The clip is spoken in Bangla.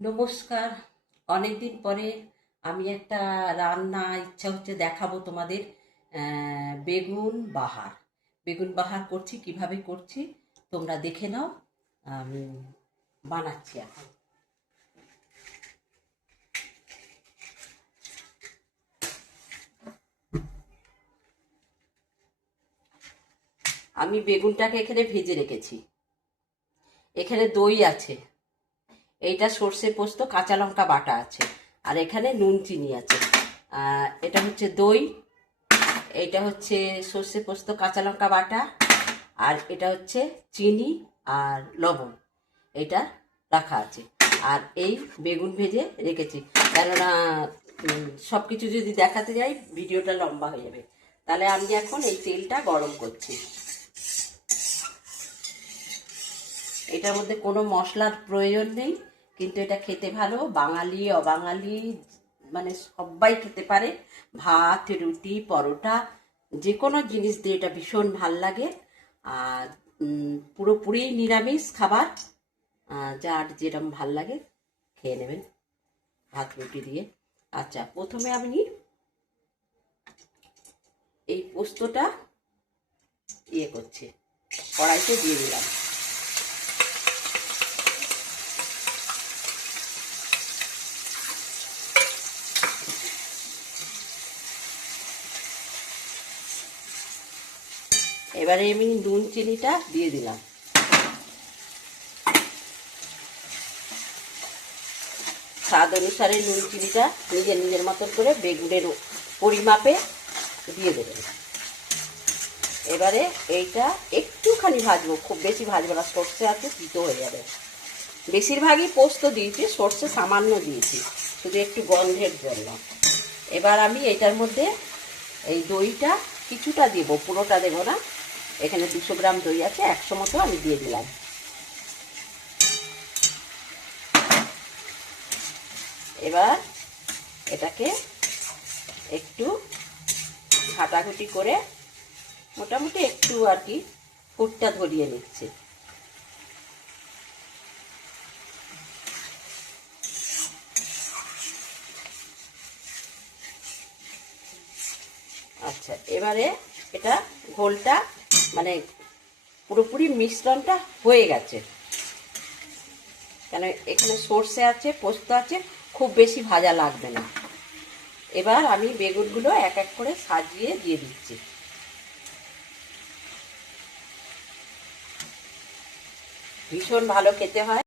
নমস্কার। অনেকদিন পরে আমি একটা রান্না ইচ্ছা হচ্ছে দেখাবো তোমাদের। বেগুন বাহার। বেগুন বাহার করছি, কিভাবে করছি তোমরা দেখে নাও। আমি বানাচ্ছি এখন। আমি বেগুনটাকে এখানে ভেজে রেখেছি। এখানে দই আছে, এইটা সর্ষে পোস্ত কাঁচা লঙ্কা বাটা আছে, আর এখানে নুন চিনি আছে। এটা হচ্ছে দই, এইটা হচ্ছে সর্ষে পোস্ত কাঁচা লঙ্কা বাটা, আর এটা হচ্ছে চিনি আর লবণ, এটা রাখা আছে। আর এই বেগুন ভেজে রেখেছি, কেননা সব কিছু যদি দেখাতে যাই ভিডিওটা লম্বা হয়ে যাবে। তাহলে আমি এখন এই তেলটা গরম করছি। এটার মধ্যে কোনো মশলার প্রয়োজন নেই, কিন্তু এটা খেতে ভালো। বাঙালি অবাঙালি মানে সবাই খেতে পারে। ভাত, রুটি, পরোটা, যে কোনো জিনিস দিয়ে এটা ভীষণ ভাল লাগে। আর পুরোপুরি নিরামিষ খাবার, যার যেরকম ভাল লাগে খেয়ে নেবেন ভাত রুটি দিয়ে। আচ্ছা, প্রথমে আমি এই পোস্তটা করছি, কড়াইতে দিয়ে দিলাম। এবারে আমি নুন চিনিটা দিয়ে দিলাম। স্বাদ অনুসারে নুন চিনিটা নিজের নিজের মতন করে বেগুনের পরিমাপে দিয়ে দেবেন। এবারে এইটা একটুখানি ভাজবো, খুব বেশি ভাজবো না, সর্ষে আছে তিতো হয়ে যাবে। বেশিরভাগই পোস্ত দিয়েছি, সর্ষে সামান্য দিয়েছি, শুধু একটু গন্ধের জন্য। এবার আমি এটার মধ্যে এই দইটা কিছুটা দেবো, পুরোটা দেবো না। এখানে 200 গ্রাম দই আছে, 100 মতো আমি দিয়ে দিলাম। এবার এটাকে একটু ঘাটাঘুটি করে মোটামুটি একটু আর কি ফুটটা ধরিয়ে নিচ্ছে। আচ্ছা, এবারে এটা ঘোলটা মানে পুরোপুরি মিশ্রণটা হয়ে গেছে, কেন এখানে সর্ষে আছে, পোস্ত আছে, খুব বেশি ভাজা লাগবে না। এবার আমি বেগুনগুলো এক এক করে সাজিয়ে দিয়ে দিচ্ছি। ভীষণ ভালো খেতে হয়।